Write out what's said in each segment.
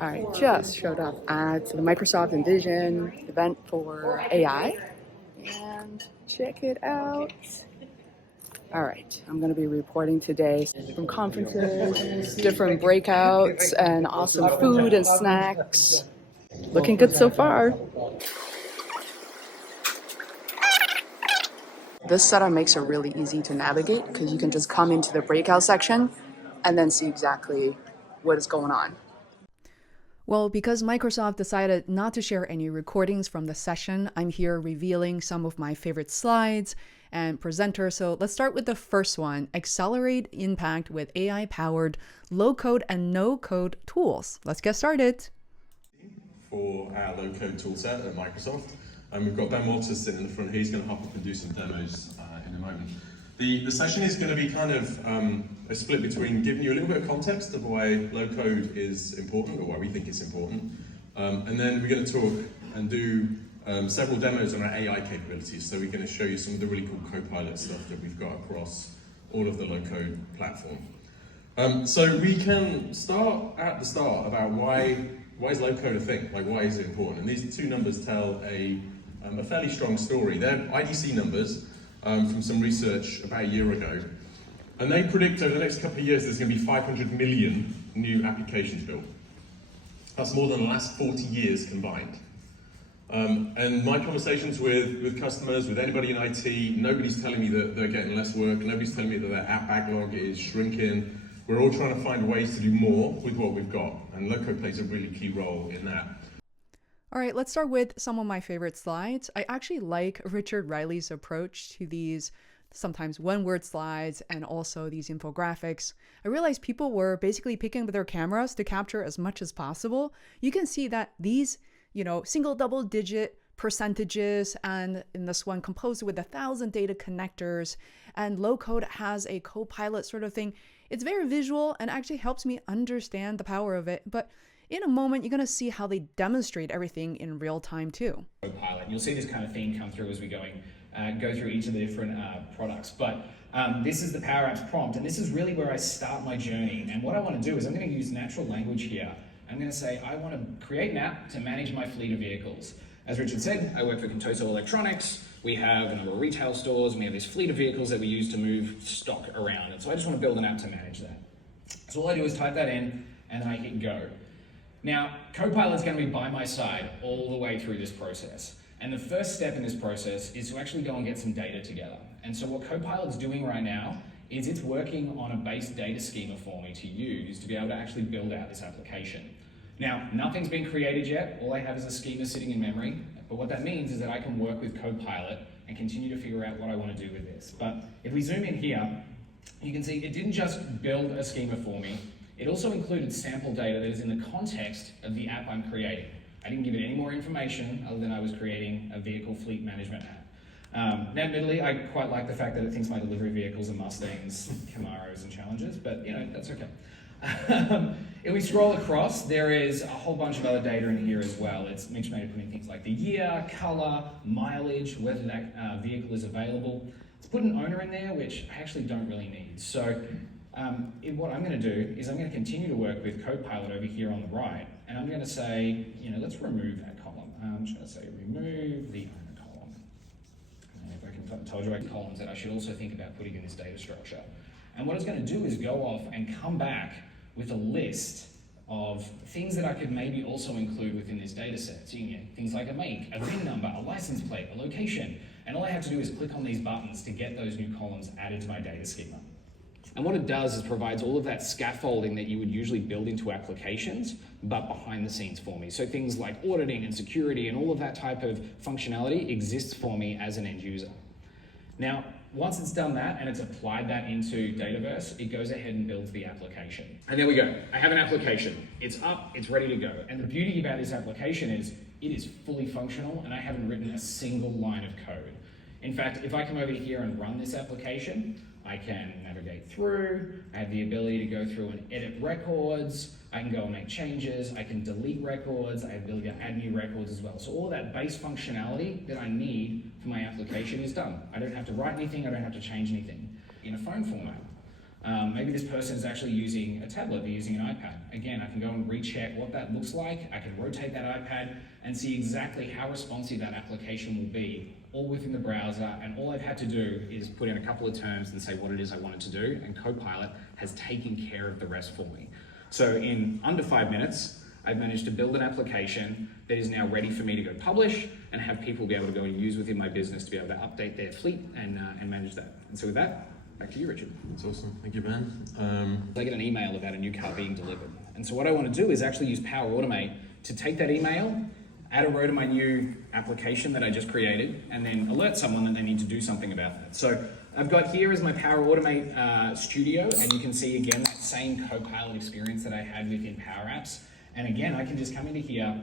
I just showed up at the Microsoft Envision event for AI, and check it out. All right, I'm going to be reporting today from conferences, different breakouts, and awesome food and snacks. Looking good so far. This setup makes it really easy to navigate because you can just come into the breakout section and then see exactly what is going on. Well, because Microsoft decided not to share any recordings from the session, I'm here revealing some of my favorite slides and presenters. So let's start with the first one, Accelerate Impact with AI-powered low-code and no-code tools. Let's get started. For our low-code toolset at Microsoft. We've got Ben Walters sitting in the front. He's going to hop up and do some demos in a moment. The session is going to be kind of a split between giving you a little bit of context of why low-code is important, or why we think it's important, and then we're going to talk and do several demos on our AI capabilities. So we're going to show you some of the really cool Copilot stuff that we've got across all of the low-code platform. So we can start at the start about why is low-code a thing? Like, why is it important? And these two numbers tell a fairly strong story. They're IDC numbers from some research about a year ago. And they predict over the next couple of years there's going to be 500 million new applications built. That's more than the last 40 years combined. And my conversations with customers, with anybody in IT, nobody's telling me that they're getting less work. Nobody's telling me that their app backlog is shrinking. We're all trying to find ways to do more with what we've got, and low-code plays a really key role in that. All right, let's start with some of my favorite slides. I actually like Richard Riley's approach to these sometimes one-word slides and also these infographics. I realized people were basically picking up their cameras to capture as much as possible. You can see that these, single double-digit percentages, and in this one composed with 1,000 data connectors, and low-code has a Copilot sort of thing. It's very visual and actually helps me understand the power of it. But in a moment, you're going to see how they demonstrate everything in real time too. Copilot. You'll see this kind of theme come through as we go through each of the different products. But this is the Power Apps prompt, and this is really where I start my journey. And what I want to do is I'm going to use natural language here. I'm going to say I want to create an app to manage my fleet of vehicles. As Richard said, I work for Contoso Electronics. We have a number of retail stores, and we have this fleet of vehicles that we use to move stock around. And so I just want to build an app to manage that. So all I do is type that in, and then I hit go. Now, Copilot's going to be by my side all the way through this process. And the first step in this process is to actually go and get some data together. And so what Copilot's doing right now is it's working on a base data schema for me to use to be able to actually build out this application. Now, nothing's been created yet. All I have is a schema sitting in memory. But what that means is that I can work with Copilot and continue to figure out what I want to do with this. But if we zoom in here, you can see it didn't just build a schema for me. It also included sample data that is in the context of the app I'm creating. I didn't give it any more information other than I was creating a vehicle fleet management app. Now, admittedly, I quite like the fact that it thinks my delivery vehicles are Mustangs, Camaros, and Challengers, but that's okay. If we scroll across, there is a whole bunch of other data in here as well. It's made of putting things like the year, color, mileage, whether that vehicle is available. It's put an owner in there, which I actually don't really need. So what I'm going to do is I'm going to continue to work with Copilot over here on the right, and I'm going to say, let's remove that column. I'm just going to say remove the owner column. And if I can told you columns that I should also think about putting in this data structure. And what it's going to do is go off and come back with a list of things that I could maybe also include within this data set. So things like a make, a VIN number, a license plate, a location. And all I have to do is click on these buttons to get those new columns added to my data schema. And what it does is provides all of that scaffolding that you would usually build into applications, but behind the scenes for me. So things like auditing and security and all of that type of functionality exists for me as an end user. Now, once it's done that and it's applied that into Dataverse, it goes ahead and builds the application. And there we go. I have an application. It's up, it's ready to go. And the beauty about this application is it is fully functional and I haven't written a single line of code. In fact, if I come over here and run this application, I can navigate through, I have the ability to go through and edit records, I can go and make changes, I can delete records, I have the ability to add new records as well. So all of that base functionality that I need for my application is done. I don't have to write anything, I don't have to change anything. In a phone format, Maybe this person is actually using a tablet, they're using an iPad. Again, I can go and recheck what that looks like. I can rotate that iPad and see exactly how responsive that application will be, all within the browser. And all I've had to do is put in a couple of terms and say what it is I wanted to do, and Copilot has taken care of the rest for me. So in under 5 minutes, I've managed to build an application that is now ready for me to go publish and have people be able to go and use within my business to be able to update their fleet and manage that. And so with that, back to you, Richard. That's awesome. Thank you, Ben. I get an email about a new car being delivered. And so what I want to do is actually use Power Automate to take that email, add a row to my new application that I just created, and then alert someone that they need to do something about that. So I've got here is my Power Automate studio, and you can see again that same Copilot experience that I had within Power Apps. And again, I can just come into here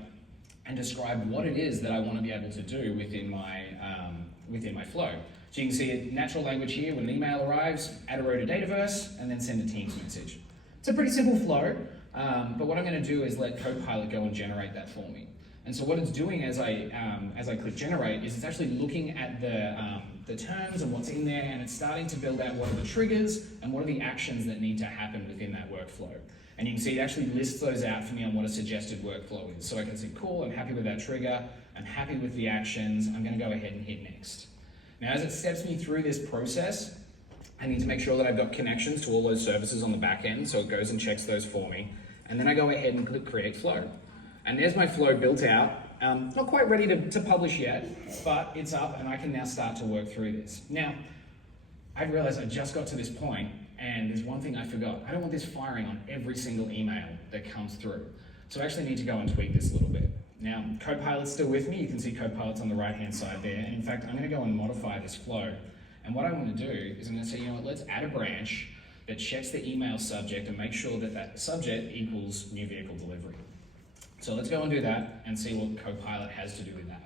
and describe what it is that I want to be able to do within my flow. So you can see it, natural language here, when an email arrives, add a row to Dataverse, and then send a Teams message. It's a pretty simple flow, but what I'm going to do is let Copilot go and generate that for me. And so what it's doing as I click generate is it's actually looking at the terms and what's in there, and it's starting to build out what are the triggers and what are the actions that need to happen within that workflow. And you can see it actually lists those out for me on what a suggested workflow is. So I can say, cool, I'm happy with that trigger, I'm happy with the actions, I'm going to go ahead and hit next. Now, as it steps me through this process, I need to make sure that I've got connections to all those services on the back end, so it goes and checks those for me. And then I go ahead and click Create Flow. And there's my flow built out. Not quite ready to publish yet, but it's up and I can now start to work through this. Now, I realized I just got to this point, and there's one thing I forgot. I don't want this firing on every single email that comes through. So I actually need to go and tweak this a little bit. Now, Copilot's still with me. You can see Copilot's on the right-hand side there. And in fact, I'm going to go and modify this flow. And what I want to do is I'm going to say, you know what, let's add a branch that checks the email subject and make sure that that subject equals new vehicle delivery. So let's go and do that and see what Copilot has to do with that.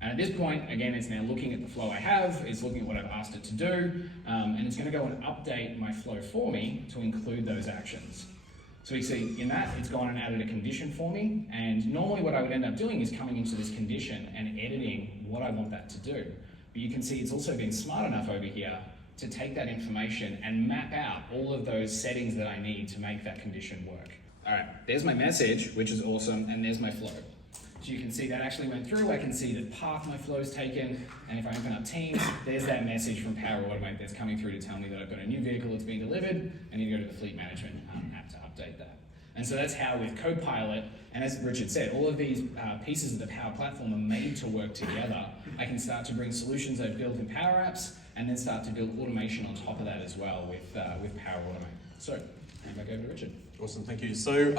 And at this point, again, it's now looking at the flow I have, it's looking at what I've asked it to do, and it's going to go and update my flow for me to include those actions. So you see in that, it's gone and added a condition for me, and normally what I would end up doing is coming into this condition and editing what I want that to do. But you can see it's also been smart enough over here to take that information and map out all of those settings that I need to make that condition work. All right, there's my message, which is awesome, and there's my flow. So you can see that actually went through. I can see the path my flow's taken, and if I open up Teams, there's that message from Power Automate that's coming through to tell me that I've got a new vehicle that's being delivered. I need to go to the fleet management app to update that. And so that's how with Copilot, and as Richard said, all of these pieces of the Power Platform are made to work together. I can start to bring solutions I've built in Power Apps, and then start to build automation on top of that as well with Power Automate. So, hand back over to Richard. Awesome, thank you. So,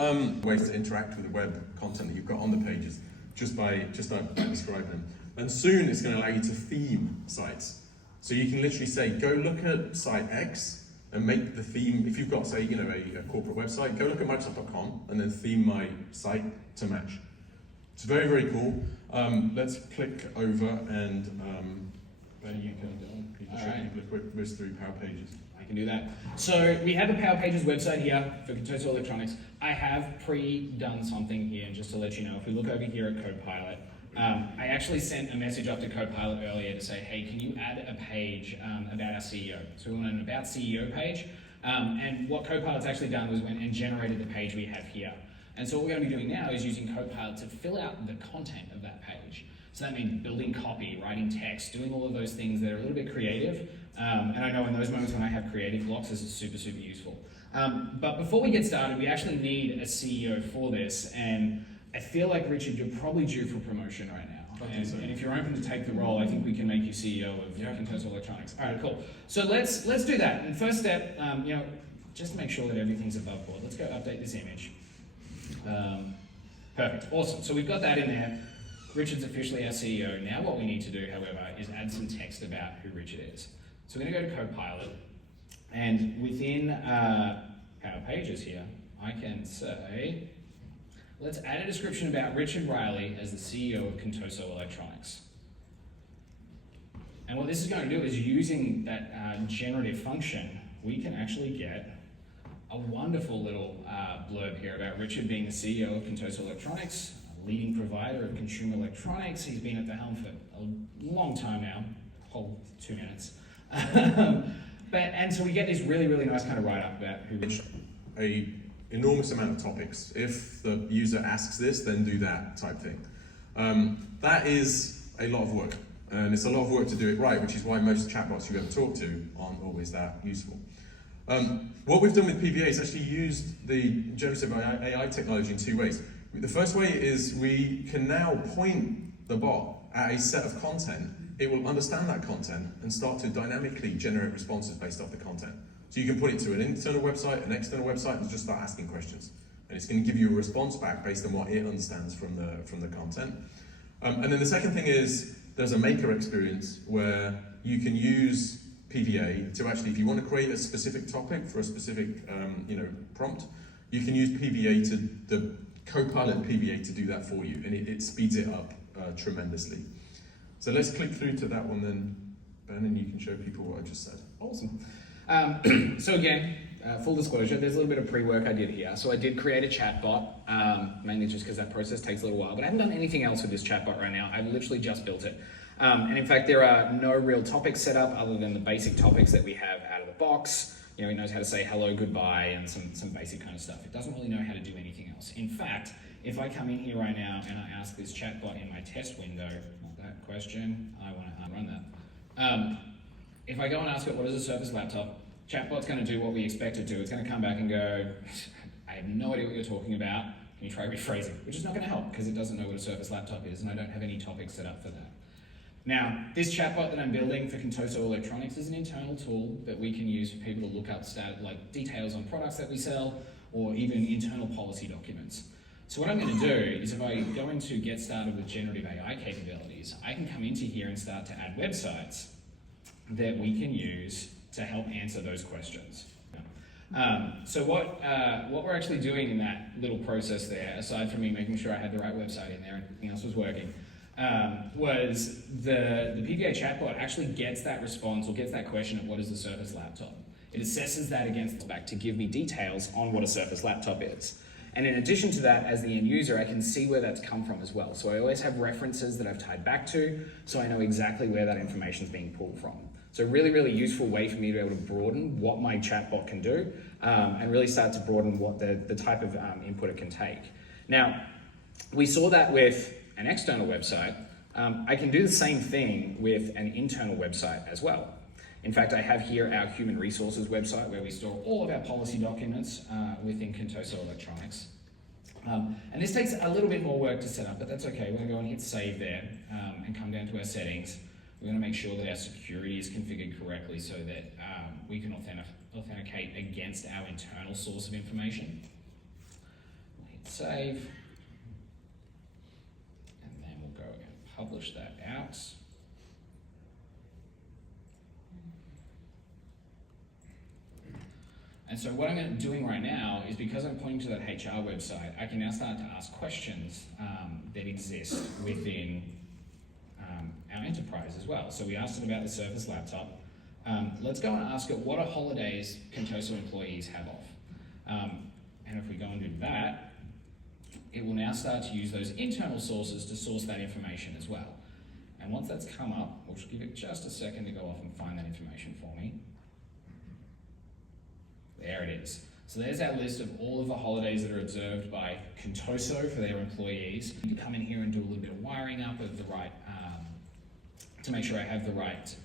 ways to interact with the web content that you've got on the pages, just by describing them. And soon it's going to allow you to theme sites. So you can literally say, go look at site X and make the theme. If you've got, say, you know, a corporate website, go look at Microsoft.com and then theme my site to match. It's very, very cool. Let's click over and then you can show people a quick whiz through Power Pages. I can do that. So we have a Power Pages website here for Contoso Electronics. I have pre-done something here, just to let you know. If we look over here at Copilot, I actually sent a message up to Copilot earlier to say, hey, can you add a page about our CEO? So we want an About CEO page. And what Copilot's actually done was went and generated the page we have here. And so what we're going to be doing now is using Copilot to fill out the content of that page. So that means building copy, writing text, doing all of those things that are a little bit creative. And I know in those moments when I have creative blocks, this is super, super useful. But before we get started, we actually need a CEO for this. And I feel like, Richard, you're probably due for promotion right now. And if you're open to take the role, I think we can make you CEO of Contoso Electronics. All right, cool. So let's do that. And first step, you know, just make sure that everything's above board. Let's go update this image. Perfect, awesome. So we've got that in there. Richard's officially our CEO. Now what we need to do, however, is add some text about who Richard is. So we're going to go to Copilot, and within Power Pages here, I can say, let's add a description about Richard Riley as the CEO of Contoso Electronics. And what this is going to do is, using that generative function, we can actually get a wonderful little blurb here about Richard being the CEO of Contoso Electronics, a leading provider of consumer electronics. He's been at the helm for a long time now, whole 2 minutes. And so we get this really, really nice kind of write-up about who... A enormous amount of topics. If the user asks this, then do that type thing. That is a lot of work, and it's a lot of work to do it right, which is why most chatbots you ever talk to aren't always that useful. What we've done with PVA is actually used the generative AI technology in two ways. The first way is we can now point the bot at a set of content. It will understand that content and start to dynamically generate responses based off the content. So you can put it to an internal website, an external website, and just start asking questions. And it's going to give you a response back based on what it understands from the content. And then the second thing is there's a maker experience where you can use PVA to actually, if you want to create a specific topic for a specific prompt, you can use PVA the Copilot PVA to do that for you, and it speeds it up tremendously. So let's click through to that one then, Ben, and you can show people what I just said. Awesome. So again, full disclosure, there's a little bit of pre-work I did here. So I did create a chatbot, mainly just because that process takes a little while, but I haven't done anything else with this chatbot right now. I've literally just built it. And in fact, there are no real topics set up other than the basic topics that we have out of the box. You know, it knows how to say hello, goodbye, and some basic kind of stuff. It doesn't really know how to do anything else. In fact, if I come in here right now and I ask this chatbot in my test window, not that question, I want to run that. If I go and ask it, what is a Surface laptop? Chatbot's going to do what we expect it to. It's going to come back and go, I have no idea what you're talking about. Can you try rephrasing? Which is not going to help because it doesn't know what a Surface laptop is, and I don't have any topics set up for that. Now, this chatbot that I'm building for Contoso Electronics is an internal tool that we can use for people to look up details on products that we sell, or even internal policy documents. So what I'm going to do is, if I go into Get Started with Generative AI capabilities, I can come into here and start to add websites that we can use to help answer those questions. So what we're actually doing in that little process there, aside from me making sure I had the right website in there and everything else was working, was the PVA chatbot actually gets that response or gets that question of what is the Surface laptop. It assesses that against back to give me details on what a Surface laptop is. And in addition to that, as the end user, I can see where that's come from as well. So I always have references that I've tied back to, so I know exactly where that information is being pulled from. So really, really useful way for me to be able to broaden what my chatbot can do, and really start to broaden what the type of input it can take. Now, we saw that with an external website. I can do the same thing with an internal website as well. In fact, I have here our human resources website where we store all of our policy documents within Contoso Electronics. And this takes a little bit more work to set up, but that's okay. We're going to go and hit save there and come down to our settings. We're going to make sure that our security is configured correctly so that we can authenticate against our internal source of information. We'll hit save. And then we'll go and publish that out. And so what I'm doing right now is, because I'm pointing to that HR website, I can now start to ask questions that exist within our enterprise as well. So we asked it about the Surface laptop. Let's go and ask it, what are holidays Contoso employees have off? And if we go and do that, it will now start to use those internal sources to source that information as well. And once that's come up, we'll just give it just a second to go off and find that information for me. There it is. So there's our list of all of the holidays that are observed by Contoso for their employees. You can come in here and do a little bit of wiring up of the right, to make sure I have the right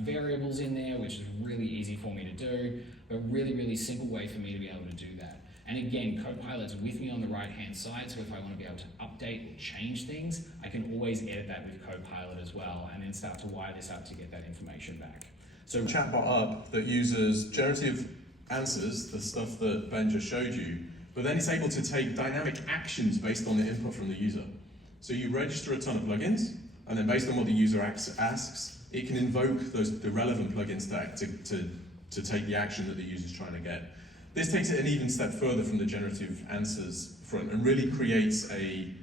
variables in there, which is really easy for me to do, but really, really simple way for me to be able to do that. And again, Copilot's with me on the right-hand side, so if I want to be able to update or change things, I can always edit that with Copilot as well, and then start to wire this up to get that information back. So chatbot up that uses generative answers, the stuff that Ben just showed you, but then it's able to take dynamic actions based on the input from the user. So you register a ton of plugins, and then based on what the user asks, it can invoke the relevant plugin stack to take the action that the user's trying to get. This takes it an even step further from the generative answers front and really creates an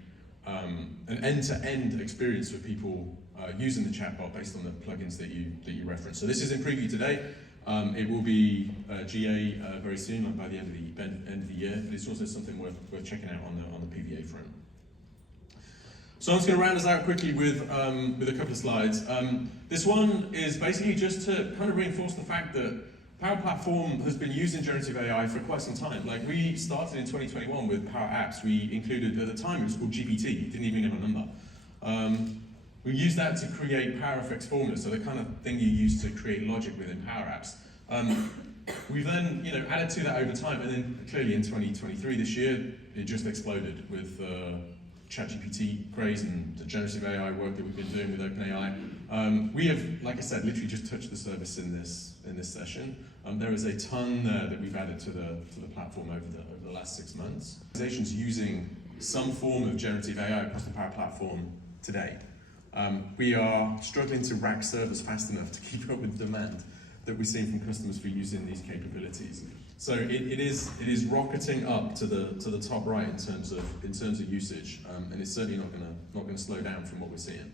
end-to-end experience for people using the chatbot based on the plugins that you reference. So this is in preview today. It will be GA very soon, like by the end of the year, but it's also something worth checking out on the PVA front. So I'm just going to round us out quickly with a couple of slides. This one is basically just to kind of reinforce the fact that Power Platform has been using generative AI for quite some time. Like, we started in 2021 with Power Apps. We included, at the time, it was called GPT. It didn't even have a number. We used that to create Power Effects formulas, so the kind of thing you use to create logic within Power Apps. We've then, added to that over time, and then clearly in 2023, this year, it just exploded with ChatGPT craze and the generative AI work that we've been doing with OpenAI. We have, like I said, literally just touched the surface in this session. There is a ton there that we've added to the platform over the last 6 months. Organizations using some form of generative AI across the Power Platform today. We are struggling to rack servers fast enough to keep up with demand that we're seeing from customers for using these capabilities. So it is rocketing up to the top right in terms of usage, and it's certainly not gonna slow down from what we're seeing.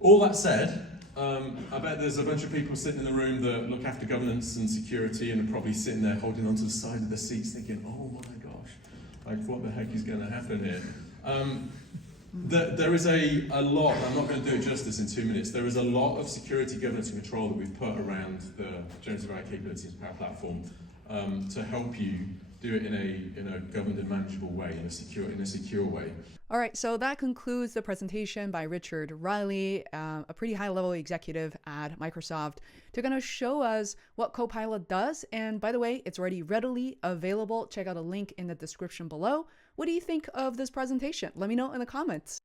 All that said, I bet there's a bunch of people sitting in the room that look after governance and security and are probably sitting there holding onto the side of the seats thinking, oh my gosh, like what the heck is going to happen here? There is a lot, I'm not going to do it justice in 2 minutes, there is a lot of security, governance and control that we've put around the generative AI capabilities of Power Platform to help you do it in a governed and manageable way, in a secure way. All right, so that concludes the presentation by Richard Riley, a pretty high-level executive at Microsoft. They're going to show us what Copilot does, and by the way, it's already readily available. Check out a link in the description below. What do you think of this presentation? Let me know in the comments.